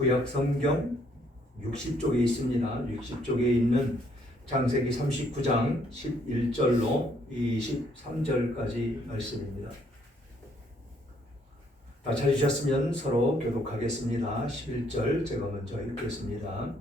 구약 성경 60쪽에 있습니다. 60쪽에 있는 창세기 39장 11절로 23절까지 말씀입니다. 다 찾으셨으면 서로 교독하겠습니다. 11절 제가 먼저 읽겠습니다.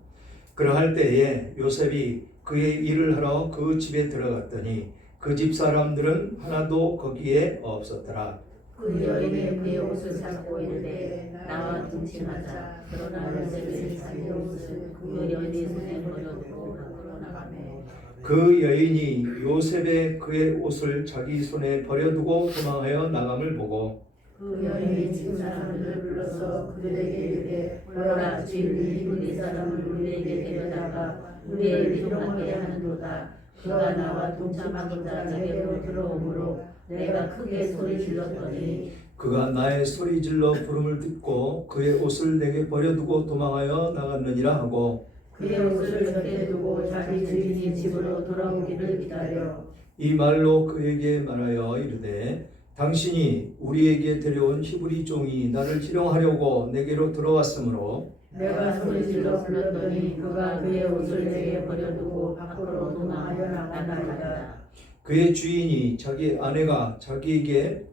그러할 때에 요셉이 그의 일을 하러 그 집에 들어갔더니 그 집 사람들은 하나도 거기에 없었더라. 그 여인의 그의 옷을 찾고 이르되 나와 동침하자. 그러나 요셉이 자기의 옷을 그 여인의 손에 버려두고 밖으로 나가매 그 여인이 요셉의 그의 옷을 자기 손에 버려두고 도망하여 나감을 보고 그 여인이 집 사람들을 불러서 그들에게 이르되 보라, 주인이 우리 사람을 우리에게 데려다가 우리를 비동하게 하는도다. 그가 나와 동참하고자 내게로 들어오므로 내가 크게 소리 질렀더니 그가 나의 소리 질러 부름을 듣고 그의 옷을 내게 버려두고 도망하여 나갔느니라 하고 그의 옷을 곁에 두고 자기 주인이 집으로 돌아오기를 기다려 이 말로 그에게 말하여 이르되 당신이 우리에게 데려온 히브리 종이 나를 희롱하려고 내게로 들어왔으므로 내가 소리 질러 불렀더니 그가 그의 옷을 내게 버려두고 밖으로 도망하여 나간다. 그의 주인이 자기 아내가 자기에게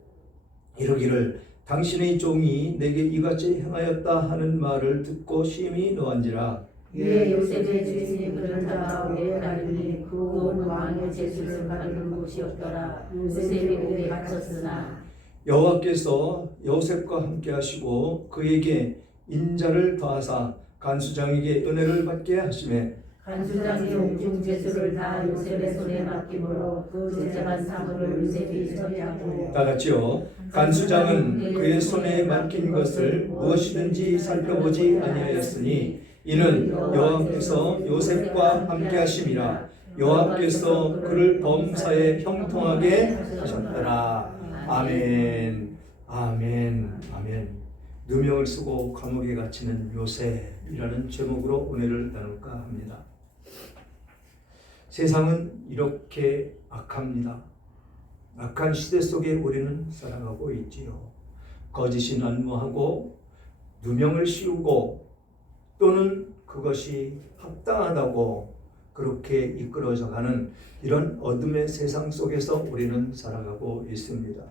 이르기를 당신의 종이 내게 이같이 행하였다 하는 말을 듣고 심히 노한지라. 이에 요셉의 주인이 그를 잡아 오게 하리니 그곳은 왕의 제수를 받는 곳이었더라. 요셉이 거기에 갇혔으나 여호와께서 요셉과 함께 하시고 그에게 인자를 더하사 간수장에게 은혜를 받게 하시매 간수장이 옥중 제수를 다 요셉의 손에 맡김으로 그 제재한 사물을 요셉이 처리하고 다 같이요. 간수장은 그의 손에 맡긴 것을 무엇이든지 살펴보지 아니하였으니 이는 여호와께서 요셉과 함께 하심이라. 여호와께서 그를 범사에 형통하게 하셨더라. 아멘. 아멘. 아멘. 누명을 쓰고 감옥에 갇히는 요셉이라는 제목으로 오늘을 나눌까 합니다. 세상은 이렇게 악합니다. 악한 시대 속에 우리는 살아가고 있지요. 거짓이 난무하고 누명을 씌우고 또는 그것이 합당하다고 그렇게 이끌어져 가는 이런 어둠의 세상 속에서 우리는 살아가고 있습니다.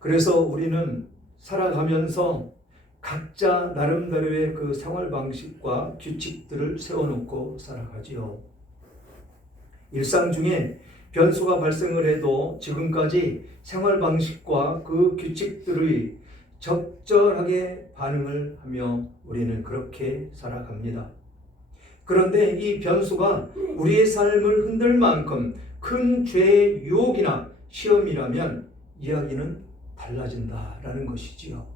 그래서 우리는 살아가면서 각자 나름대로의 그 생활 방식과 규칙들을 세워놓고 살아가지요. 일상 중에 변수가 발생을 해도 지금까지 생활 방식과 그 규칙들의 적절하게 반응을 하며 우리는 그렇게 살아갑니다. 그런데 이 변수가 우리의 삶을 흔들 만큼 큰 죄의 유혹이나 시험이라면 이야기는 달라진다라는 것이지요.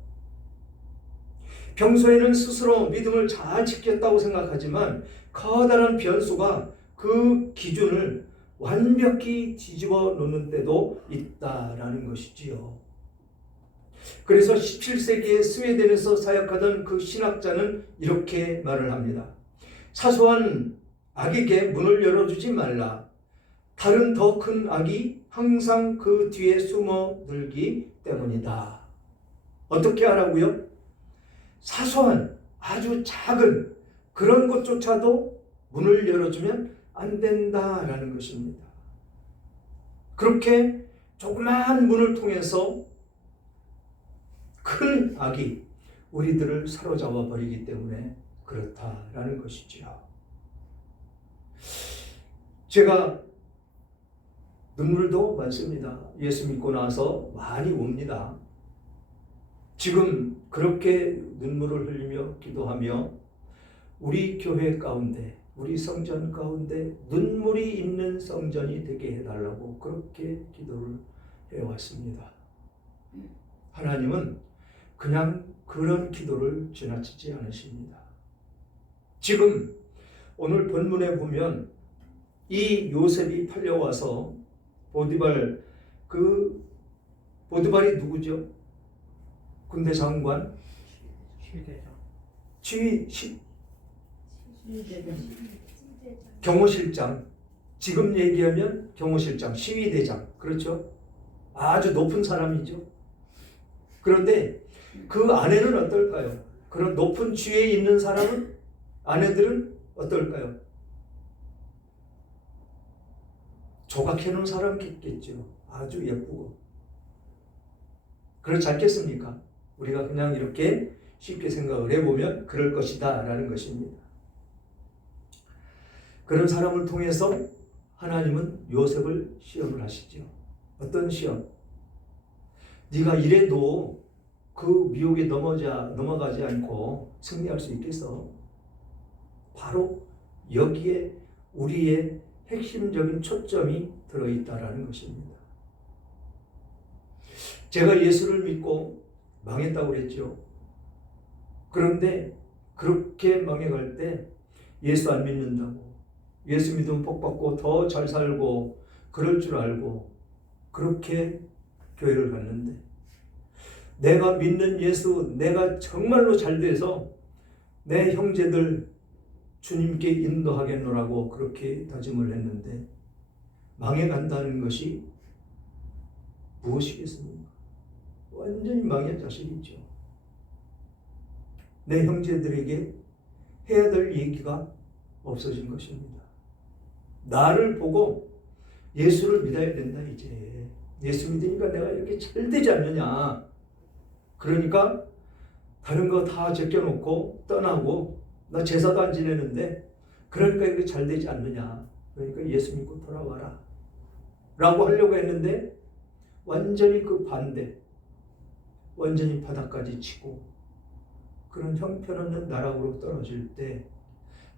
평소에는 스스로 믿음을 잘 지켰다고 생각하지만 커다란 변수가 그 기준을 완벽히 뒤집어 놓는 때도 있다라는 것이지요. 그래서 17세기에 스웨덴에서 사역하던 그 신학자는 이렇게 말을 합니다. 사소한 악에게 문을 열어주지 말라. 다른 더 큰 악이 항상 그 뒤에 숨어들기 때문이다. 어떻게 하라고요? 사소한 아주 작은 그런 것조차도 문을 열어주면 안 된다라는 것입니다. 그렇게 조그마한 문을 통해서 큰 악이 우리들을 사로잡아 버리기 때문에 그렇다라는 것이지요. 제가 눈물도 많습니다. 예수 믿고 나서 많이 옵니다. 지금 그렇게 눈물을 흘리며 기도하며 우리 교회 가운데 우리 성전 가운데 눈물이 있는 성전이 되게 해달라고 그렇게 기도를 해왔습니다. 하나님은 그냥 그런 기도를 지나치지 않으십니다. 지금 오늘 본문에 보면 이 요셉이 팔려와서 보디발이 누구죠? 군대 장관? 경호실장. 지금 얘기하면 경호실장, 시위대장. 그렇죠? 아주 높은 사람이죠. 그런데 그 아내는 어떨까요? 그런 높은 지위에 있는 사람은, 아내들은 어떨까요? 조각해 놓은 사람 있겠죠. 아주 예쁘고. 그렇지 않겠습니까? 우리가 그냥 이렇게 쉽게 생각을 해보면 그럴 것이다 라는 것입니다. 그런 사람을 통해서 하나님은 요셉을 시험을 하시죠. 어떤 시험? 네가 이래도 그 미혹에 넘어가지 않고 승리할 수 있겠어. 바로 여기에 우리의 핵심적인 초점이 들어있다라는 것입니다. 제가 예수를 믿고 망했다고 그랬죠. 그런데 그렇게 망해갈 때 예수 안 믿는다고, 예수 믿으면 복 받고 더 잘 살고 그럴 줄 알고 그렇게 교회를 갔는데, 내가 믿는 예수, 내가 정말로 잘 돼서 내 형제들 주님께 인도하겠노라고 그렇게 다짐을 했는데 망해간다는 것이 무엇이겠습니까? 완전히 망한 자식이죠. 내 형제들에게 해야 될 얘기가 없어진 것입니다. 나를 보고 예수를 믿어야 된다. 이제 예수 믿으니까 내가 이렇게 잘 되지 않느냐. 그러니까 다른 거 다 제껴놓고 떠나고, 나 제사도 안 지내는데 그러니까 이렇게 잘 되지 않느냐. 그러니까 예수 믿고 돌아와라 라고 하려고 했는데 완전히 그 반대, 완전히 바닥까지 치고 그런 형편없는 나락으로 떨어질 때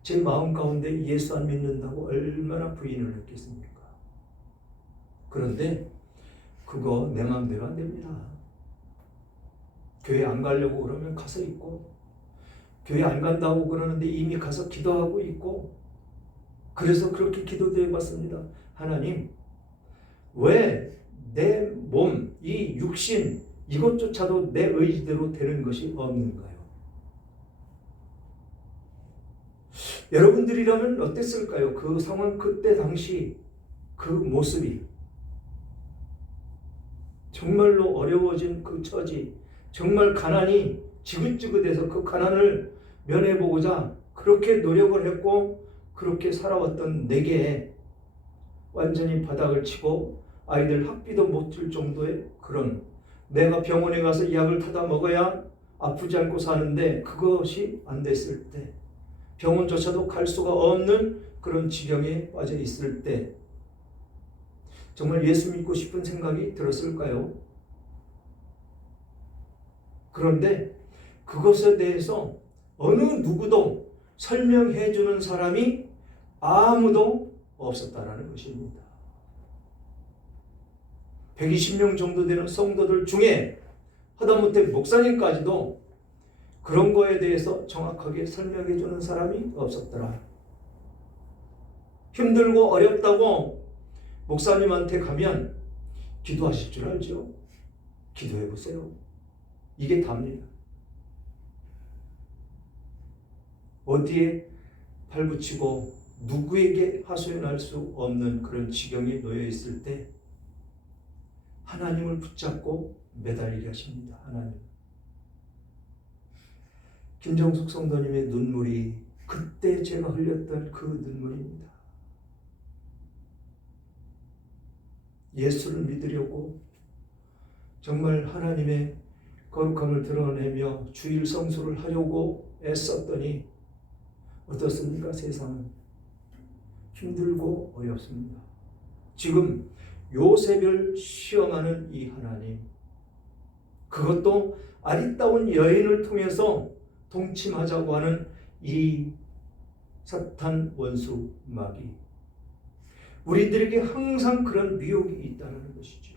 제 마음 가운데 예수 안 믿는다고 얼마나 부인을 했겠습니까? 그런데 그거 내 마음대로 안 됩니다. 교회 안 가려고 그러면 가서 있고, 교회 안 간다고 그러는데 이미 가서 기도하고 있고, 그래서 그렇게 기도도 해봤습니다. 하나님, 왜 내 몸, 이 육신, 이것조차도 내 의지대로 되는 것이 없는가요? 여러분들이라면 어땠을까요? 그 상황, 그때 당시 그 모습이, 정말로 어려워진 그 처지, 정말 가난이 지긋지긋해서 그 가난을 면해보고자 그렇게 노력을 했고 그렇게 살아왔던 내게 완전히 바닥을 치고 아이들 학비도 못 줄 정도의 그런, 내가 병원에 가서 약을 타다 먹어야 아프지 않고 사는데 그것이 안 됐을 때, 병원조차도 갈 수가 없는 그런 지경에 빠져 있을 때 정말 예수 믿고 싶은 생각이 들었을까요? 그런데 그것에 대해서 어느 누구도 설명해 주는 사람이 아무도 없었다라는 것입니다. 120명 정도 되는 성도들 중에 하다못해 목사님까지도 그런 거에 대해서 정확하게 설명해 주는 사람이 없었더라. 힘들고 어렵다고 목사님한테 가면 기도하실 줄 알죠? 기도해 보세요. 이게 답니다. 어디에 발붙이고 누구에게 하소연할 수 없는 그런 지경에 놓여 있을 때 하나님을 붙잡고 매달리게 하십니다. 하나님. 김정숙 성도님의 눈물이 그때 제가 흘렸던 그 눈물입니다. 예수를 믿으려고 정말 하나님의 거룩함을 드러내며 주일 성수를 하려고 애썼더니 어떻습니까? 세상은 힘들고 어렵습니다. 지금 요셉을 시험하는 이 하나님, 그것도 아리따운 여인을 통해서 동침하자고 하는 이 사탄 원수 마귀, 우리들에게 항상 그런 미혹이 있다는 것이죠.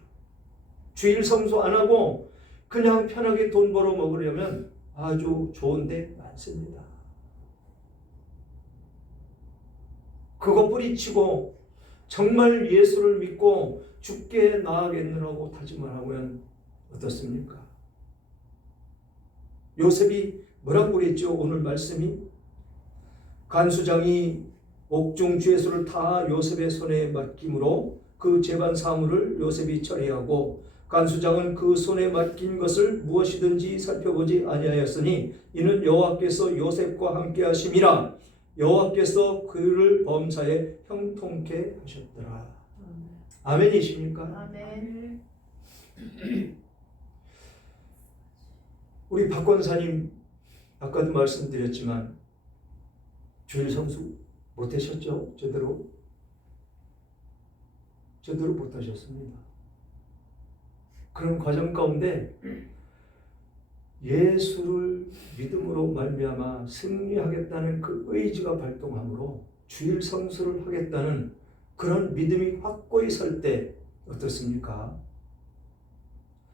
주일 성수 안 하고 그냥 편하게 돈 벌어 먹으려면 아주 좋은 데 많습니다. 그거 뿌리치고 정말 예수를 믿고 죽게 나아가겠느라고 다짐을 하면 어떻습니까? 요셉이 뭐라고 그랬죠? 오늘 말씀이 간수장이 옥중 죄수를 다 요셉의 손에 맡김으로 그 재반 사물을 요셉이 처리하고 간수장은 그 손에 맡긴 것을 무엇이든지 살펴보지 아니하였으니 이는 여호와께서 요셉과 함께 하심이라. 여호와께서 그를 범사에 형통케 하셨더라. 아멘이십니까? 아멘. 우리 박 권사님 아까도 말씀드렸지만 주일 성수 못하셨죠? 제대로 못하셨습니다. 그런 과정 가운데 예수를 믿음으로 말미암아 승리하겠다는 그 의지가 발동함으로 주일 성수를 하겠다는 그런 믿음이 확고히 설 때 어떻습니까?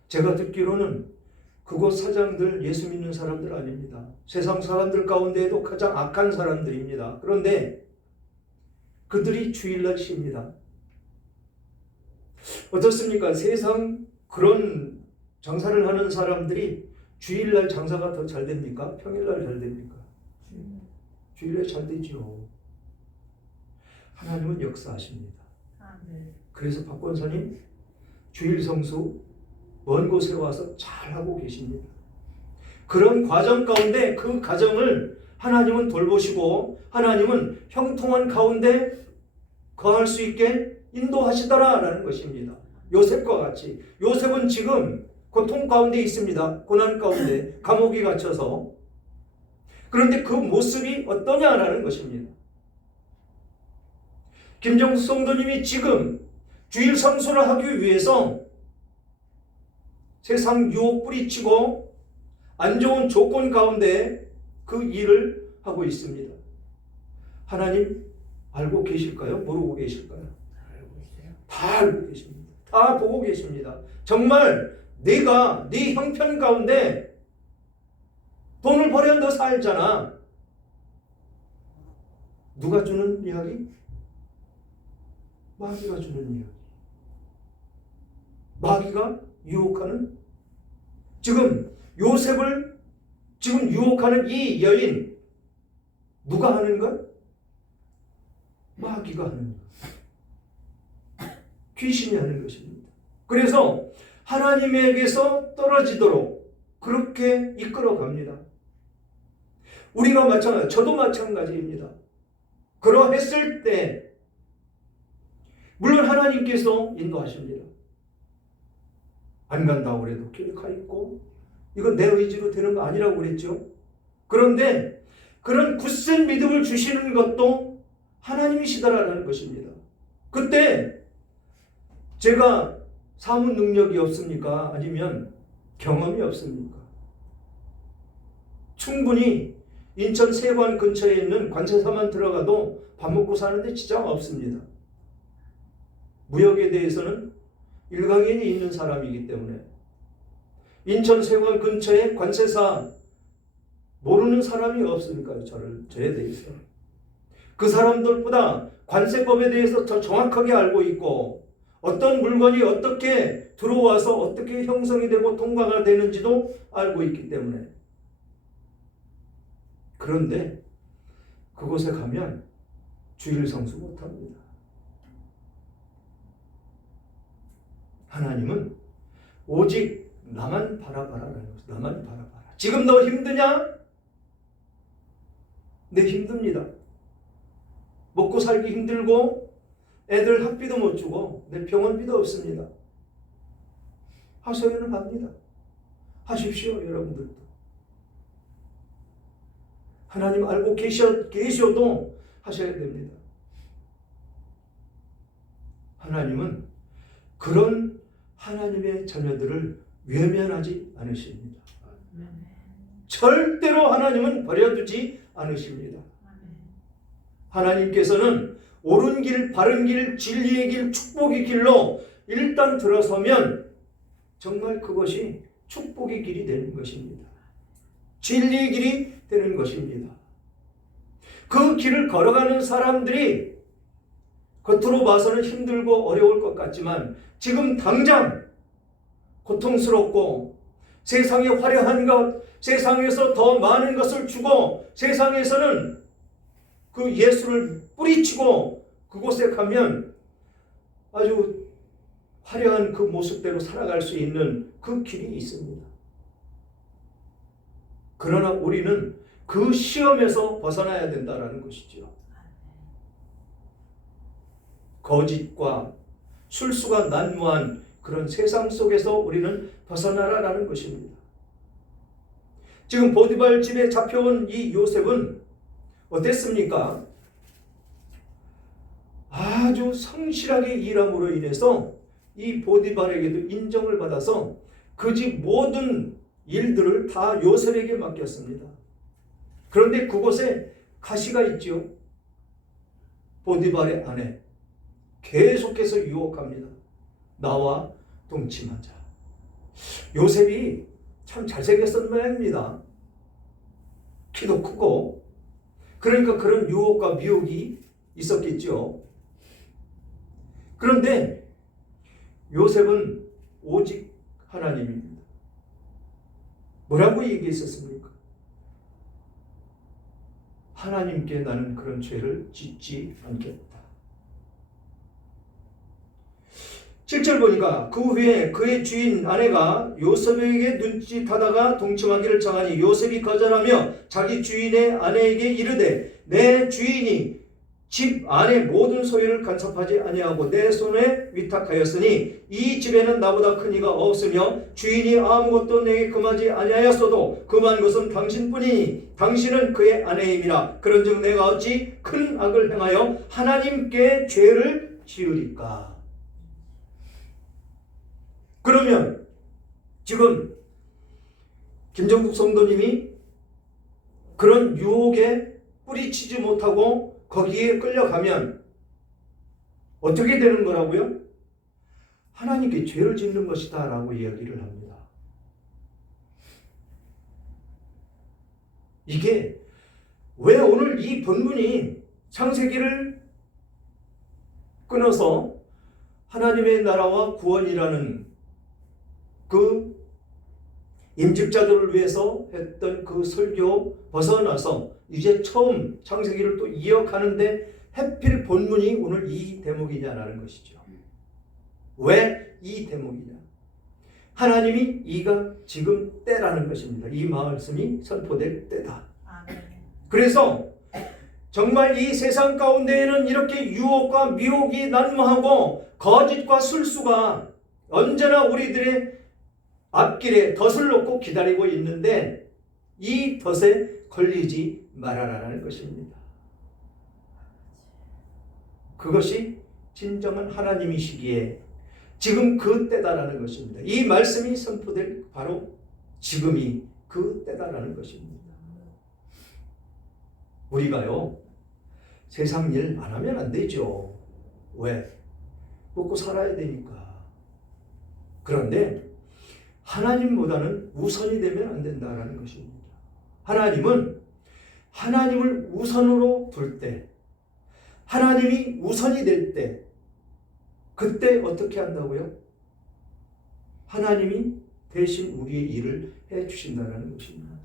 제가 듣기로는 그곳 사장들 예수 믿는 사람들 아닙니다. 세상 사람들 가운데에도 가장 악한 사람들입니다. 그런데 그들이 주일날 쉽니다. 어떻습니까? 세상 그런 장사를 하는 사람들이 주일날 장사가 더 잘 됩니까? 평일날 잘 됩니까? 주일날 잘 되죠. 하나님은 역사하십니다. 그래서 박 권사님 주일 성수 먼 곳에 와서 잘하고 계십니다. 그런 과정 가운데 그 가정을 하나님은 돌보시고 하나님은 형통한 가운데 거할 수 있게 인도하시더라라는 것입니다. 요셉과 같이 요셉은 지금 고통 가운데 있습니다. 고난 가운데 감옥에 갇혀서. 그런데 그 모습이 어떠냐라는 것입니다. 김정수 성도님이 지금 주일 성수를 하기 위해서 세상 유혹 뿌리치고 안 좋은 조건 가운데 그 일을 하고 있습니다. 하나님 알고 계실까요? 모르고 계실까요? 다 알고 계십니다. 다 보고 계십니다. 정말 내가 네 형편 가운데 돈을 벌여 너 살잖아. 누가 주는 이야기? 마귀가 주는 이야기. 마귀가 유혹하는, 지금 요셉을 지금 유혹하는 이 여인, 누가 하는 것? 마귀가 하는 것. 귀신이 하는 것입니다. 그래서 하나님에게서 떨어지도록 그렇게 이끌어 갑니다. 우리가 마찬가지, 저도 마찬가지입니다. 그러했을 때 물론 하나님께서 인도하십니다. 안 간다고 그래도 길 가 있고 이건 내 의지로 되는 거 아니라고 그랬죠. 그런데 그런 굳센 믿음을 주시는 것도 하나님이시다라는 것입니다. 그때 제가 사문 능력이 없습니까? 아니면 경험이 없습니까? 충분히 인천 세관 근처에 있는 관세사만 들어가도 밥 먹고 사는데 지장 없습니다. 무역에 대해서는 일가견이 있는 사람이기 때문에 인천 세관 근처에 관세사 모르는 사람이 없으니까요. 저에 대해서. 그 사람들보다 관세법에 대해서 더 정확하게 알고 있고 어떤 물건이 어떻게 들어와서 어떻게 형성이 되고 통과가 되는지도 알고 있기 때문에. 그런데 그곳에 가면 주일 성수 못합니다. 하나님은 오직 나만 바라봐라라는 거죠. 나만 바라봐라. 지금 너 힘드냐? 네, 힘듭니다. 먹고 살기 힘들고 애들 학비도 못 주고 내 병원비도 없습니다. 하소연은 합니다. 하십시오, 여러분들도. 하나님 알고 계셔도 하셔야 됩니다. 하나님은 그런 하나님의 자녀들을 외면하지 않으십니다. 절대로 하나님은 버려두지 않으십니다. 하나님께서는 옳은 길, 바른 길, 진리의 길, 축복의 길로 일단 들어서면 정말 그것이 축복의 길이 되는 것입니다. 진리의 길이 되는 것입니다. 그 길을 걸어가는 사람들이 겉으로 봐서는 힘들고 어려울 것 같지만 지금 당장 고통스럽고 세상에 화려한 것, 세상에서 더 많은 것을 주고 세상에서는 그 예수를 뿌리치고 그곳에 가면 아주 화려한 그 모습대로 살아갈 수 있는 그 길이 있습니다. 그러나 우리는 그 시험에서 벗어나야 된다는 것이죠. 거짓과 술수가 난무한 그런 세상 속에서 우리는 벗어나라라는 것입니다. 지금 보디발 집에 잡혀온 이 요셉은 어땠습니까? 아주 성실하게 일함으로 인해서 이 보디발에게도 인정을 받아서 그 집 모든 일들을 다 요셉에게 맡겼습니다. 그런데 그곳에 가시가 있지요. 보디발의 아내 계속해서 유혹합니다. 나와 동침하자. 요셉이 참 잘생겼던 모양입니다. 키도 크고. 그러니까 그런 유혹과 미혹이 있었겠죠. 그런데 요셉은 오직 하나님입니다. 뭐라고 얘기했었습니까? 하나님께 나는 그런 죄를 짓지 않겠다. 7절 보니까 그 후에 그의 주인 아내가 요셉에게 눈짓하다가 동침하기를 청하니 요셉이 거절하며 자기 주인의 아내에게 이르되 내 주인이 집 안의 모든 소유를 간섭하지 아니하고 내 손에 위탁하였으니 이 집에는 나보다 큰 이가 없으며 주인이 아무것도 내게 금하지 아니하였어도 금한 것은 당신뿐이니 당신은 그의 아내임이라. 그런즉 내가 어찌 큰 악을 행하여 하나님께 죄를 지으리까. 그러면 지금 김정국 성도님이 그런 유혹에 뿌리치지 못하고 거기에 끌려가면 어떻게 되는 거라고요? 하나님께 죄를 짓는 것이다 라고 이야기를 합니다. 이게 왜 오늘 이 본문이 창세기를 끊어서 하나님의 나라와 구원이라는 그 임직자들을 위해서 했던 그 설교 벗어나서 이제 처음 창세기를 또 이어가는데 하필 본문이 오늘 이 대목이냐라는 것이죠. 왜 이 대목이냐? 하나님이 이가 지금 때라는 것입니다. 이 말씀이 선포될 때다. 그래서 정말 이 세상 가운데에는 이렇게 유혹과 미혹이 난무하고 거짓과 술수가 언제나 우리들의 앞길에 덫을 놓고 기다리고 있는데 이 덫에 걸리지 말아라라는 것입니다. 그것이 진정한 하나님이시기에 지금 그 때다라는 것입니다. 이 말씀이 선포될 바로 지금이 그 때다라는 것입니다. 우리가요 세상 일 안 하면 안 되죠. 왜? 먹고 살아야 되니까. 그런데 하나님보다는 우선이 되면 안 된다라는 것입니다. 하나님은 하나님을 우선으로 둘 때, 하나님이 우선이 될 때, 그때 어떻게 한다고요? 하나님이 대신 우리의 일을 해 주신다는 것입니다.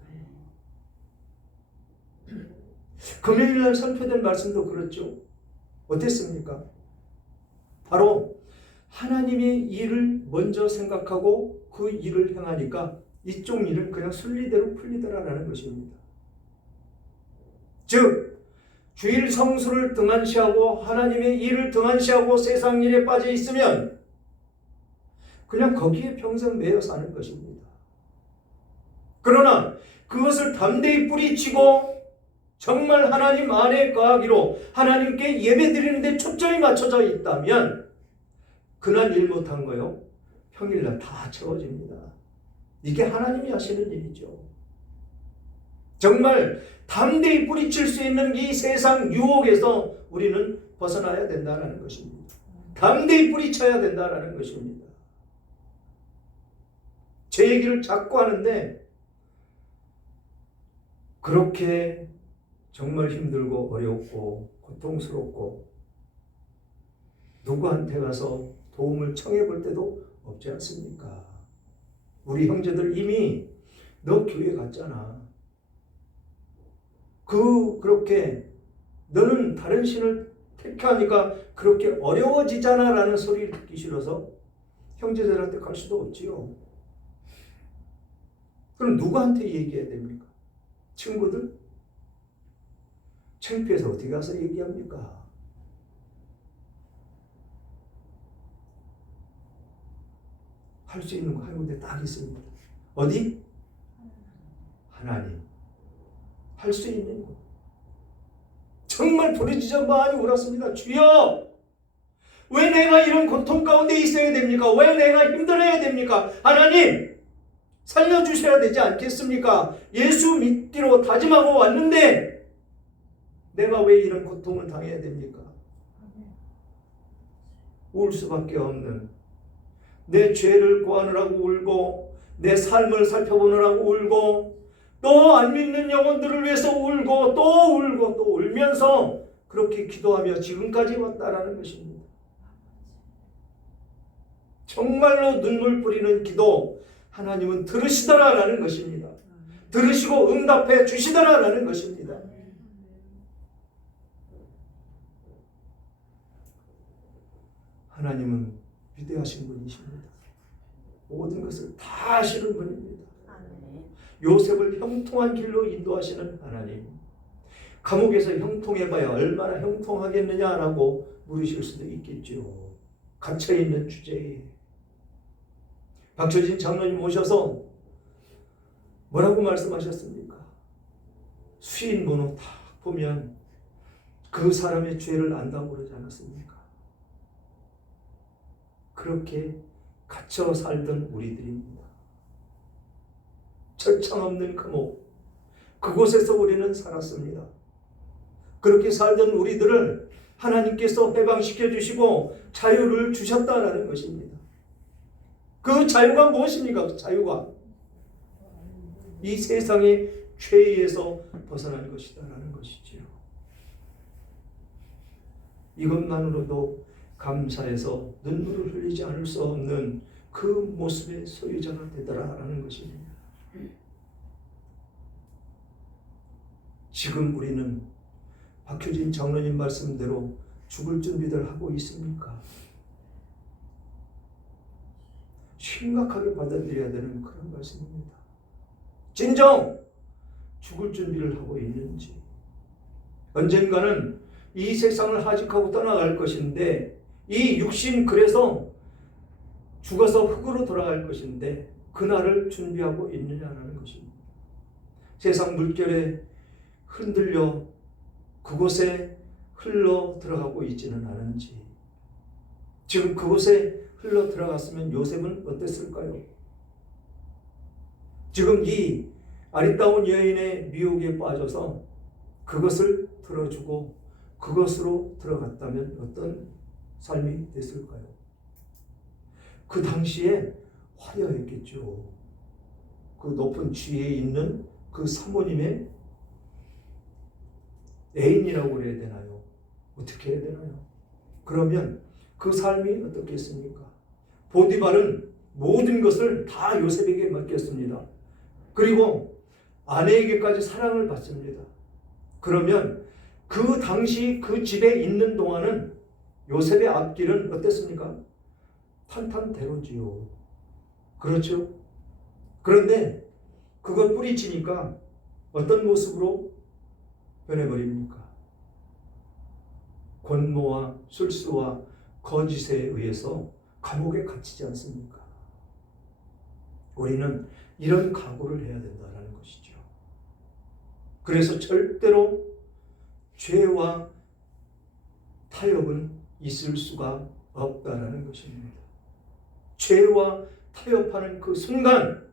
금요일날 선포된 말씀도 그렇죠. 어땠습니까? 바로 하나님의 일을 먼저 생각하고 그 일을 행하니까 이쪽 일은 그냥 순리대로 풀리더라라는 것입니다. 즉 주일 성수를 등한시하고 하나님의 일을 등한시하고 세상 일에 빠져 있으면 그냥 거기에 평생 매여 사는 것입니다. 그러나 그것을 담대히 뿌리치고 정말 하나님 안에 거하기로 하나님께 예배드리는 데 초점이 맞춰져 있다면 그날 일 못한 거요 평일날 다 채워집니다. 이게 하나님이 하시는 일이죠. 정말 담대히 뿌리칠 수 있는 이 세상 유혹에서 우리는 벗어나야 된다는 것입니다. 담대히 뿌리쳐야 된다는 것입니다. 제 얘기를 자꾸 하는데 그렇게 정말 힘들고 어렵고 고통스럽고 누구한테 가서 도움을 청해 볼 때도 없지 않습니까? 우리 형제들 이미 너 교회 갔잖아. 그렇게 너는 다른 신을 택하니까 그렇게 어려워지잖아 라는 소리를 듣기 싫어서 형제들한테 갈 수도 없지요. 그럼 누구한테 얘기해야 됩니까? 친구들? 창피해서 어떻게 가서 얘기합니까? 할 수 있는 거 한 군데 딱 있습니다. 어디? 하나님. 할 수 있는 거. 정말 부르짖어 많이 울었습니다. 주여! 왜 내가 이런 고통 가운데 있어야 됩니까? 왜 내가 힘들어야 됩니까? 하나님! 살려주셔야 되지 않겠습니까? 예수 믿기로 다짐하고 왔는데 내가 왜 이런 고통을 당해야 됩니까? 울 수밖에 없는, 내 죄를 구하느라고 울고 내 삶을 살펴보느라고 울고 또 안 믿는 영혼들을 위해서 울고 또 울고 또 울면서 그렇게 기도하며 지금까지 왔다라는 것입니다. 정말로 눈물 뿌리는 기도 하나님은 들으시더라라는 것입니다. 들으시고 응답해 주시더라라는 것입니다. 하나님은 위대하신 분이십니다. 모든 것을 다 아시는 분입니다. 요셉을 형통한 길로 인도하시는 하나님. 감옥에서 형통해봐야 얼마나 형통하겠느냐라고 물으실 수도 있겠죠. 갇혀있는 주제에 박효진 장로님 오셔서 뭐라고 말씀하셨습니까? 수인 번호 딱 보면 그 사람의 죄를 안다고 그러지 않았습니까? 그렇게 갇혀 살던 우리들입니다. 절창 없는 감옥, 그곳에서 우리는 살았습니다. 그렇게 살던 우리들을 하나님께서 해방시켜 주시고 자유를 주셨다라는 것입니다. 그 자유가 무엇입니까? 그 자유가 이 세상의 죄에서 벗어난 것이다라는 것이지요. 이것만으로도 감사해서 눈물을 흘리지 않을 수 없는 그 모습의 소유자가 되더라라는 것입니다. 지금 우리는 박효진 장로님 말씀대로 죽을 준비를 하고 있습니까? 심각하게 받아들여야 되는 그런 말씀입니다. 진정 죽을 준비를 하고 있는지, 언젠가는 이 세상을 하직하고 떠나갈 것인데 이 육신 그래서 죽어서 흙으로 돌아갈 것인데 그날을 준비하고 있느냐라는 것입니다. 세상 물결에 흔들려 그곳에 흘러 들어가고 있지는 않은지, 지금 그곳에 흘러 들어갔으면 요셉은 어땠을까요? 지금 이 아리따운 여인의 미혹에 빠져서 그것을 들어주고 그것으로 들어갔다면 어떤 삶이 됐을까요? 그 당시에 화려했겠죠. 그 높은 지위에 있는 그 사모님의 애인이라고 그래야 되나요? 어떻게 해야 되나요? 그러면 그 삶이 어떻겠습니까? 보디발은 모든 것을 다 요셉에게 맡겼습니다. 그리고 아내에게까지 사랑을 받습니다. 그러면 그 당시 그 집에 있는 동안은 요셉의 앞길은 어땠습니까? 탄탄대로지요. 그렇죠? 그런데 그걸 뿌리치니까 어떤 모습으로 변해버립니까? 권모와 술수와 거짓에 의해서 감옥에 갇히지 않습니까? 우리는 이런 각오를 해야 된다는 것이죠. 그래서 절대로 죄와 타협은 있을 수가 없다라는 것입니다. 죄와 타협하는 그 순간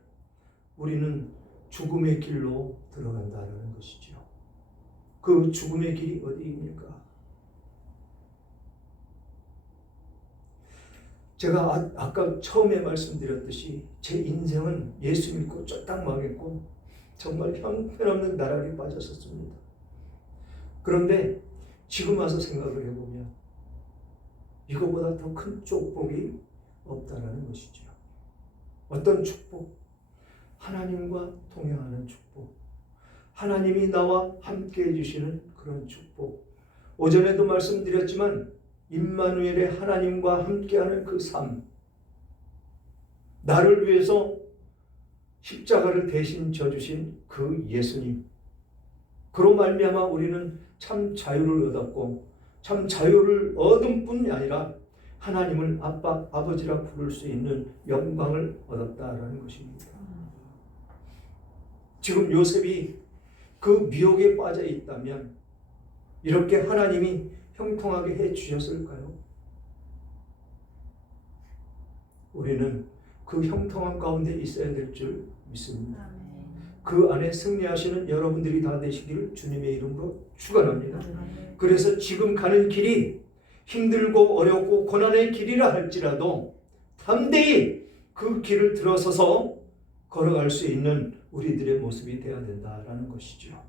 우리는 죽음의 길로 들어간다는 것이죠. 그 죽음의 길이 어디입니까? 제가 아까 처음에 말씀드렸듯이 제 인생은 예수 믿고 쫄딱 망했고 정말 형편없는 나락에 빠졌었습니다. 그런데 지금 와서 생각을 해보면 이거보다 더 큰 축복이 없다라는 것이죠. 어떤 축복? 하나님과 동행하는 축복. 하나님이 나와 함께 해주시는 그런 축복. 오전에도 말씀드렸지만 임마누엘의 하나님과 함께하는 그 삶. 나를 위해서 십자가를 대신 져주신 그 예수님, 그로 말미암아 우리는 참 자유를 얻었고 참 자유를 얻은 뿐이 아니라 하나님을 아빠, 아버지라 부를 수 있는 영광을 얻었다라는 것입니다. 지금 요셉이 그 미혹에 빠져 있다면 이렇게 하나님이 형통하게 해 주셨을까요? 우리는 그 형통한 가운데 있어야 될 줄 믿습니다. 그 안에 승리하시는 여러분들이 다 되시기를 주님의 이름으로 축원합니다. 그래서 지금 가는 길이 힘들고 어렵고 고난의 길이라 할지라도 담대히 그 길을 들어서서 걸어갈 수 있는 우리들의 모습이 되어야 된다라는 것이죠.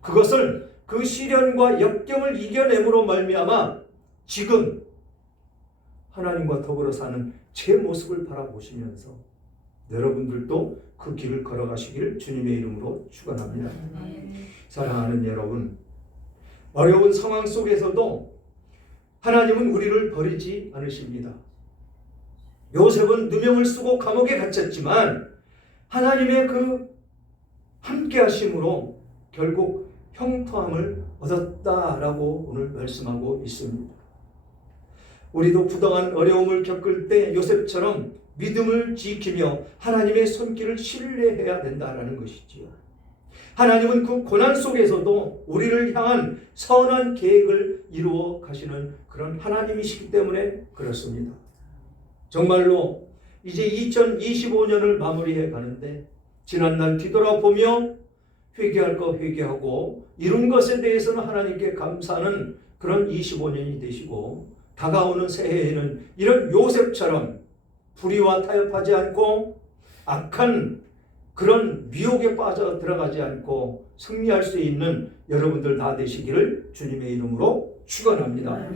그것을 그 시련과 역경을 이겨냄으로 말미암아 지금 하나님과 더불어 사는 제 모습을 바라보시면서 여러분들도 그 길을 걸어가시기를 주님의 이름으로 축원합니다. 사랑하는 여러분, 어려운 상황 속에서도 하나님은 우리를 버리지 않으십니다. 요셉은 누명을 쓰고 감옥에 갇혔지만 하나님의 그 함께 하심으로 결국 형통함을 얻었다라고 오늘 말씀하고 있습니다. 우리도 부당한 어려움을 겪을 때 요셉처럼 믿음을 지키며 하나님의 손길을 신뢰해야 된다라는 것이지요. 하나님은 그 고난 속에서도 우리를 향한 선한 계획을 이루어 가시는 그런 하나님이시기 때문에 그렇습니다. 정말로 이제 2025년을 마무리해 가는데 지난날 뒤돌아보며 회개할 거 회개하고 이룬 것에 대해서는 하나님께 감사하는 그런 25년이 되시고 다가오는 새해에는 이런 요셉처럼 불의와 타협하지 않고 악한 그런 미혹에 빠져 들어가지 않고 승리할 수 있는 여러분들 다 되시기를 주님의 이름으로 축원합니다.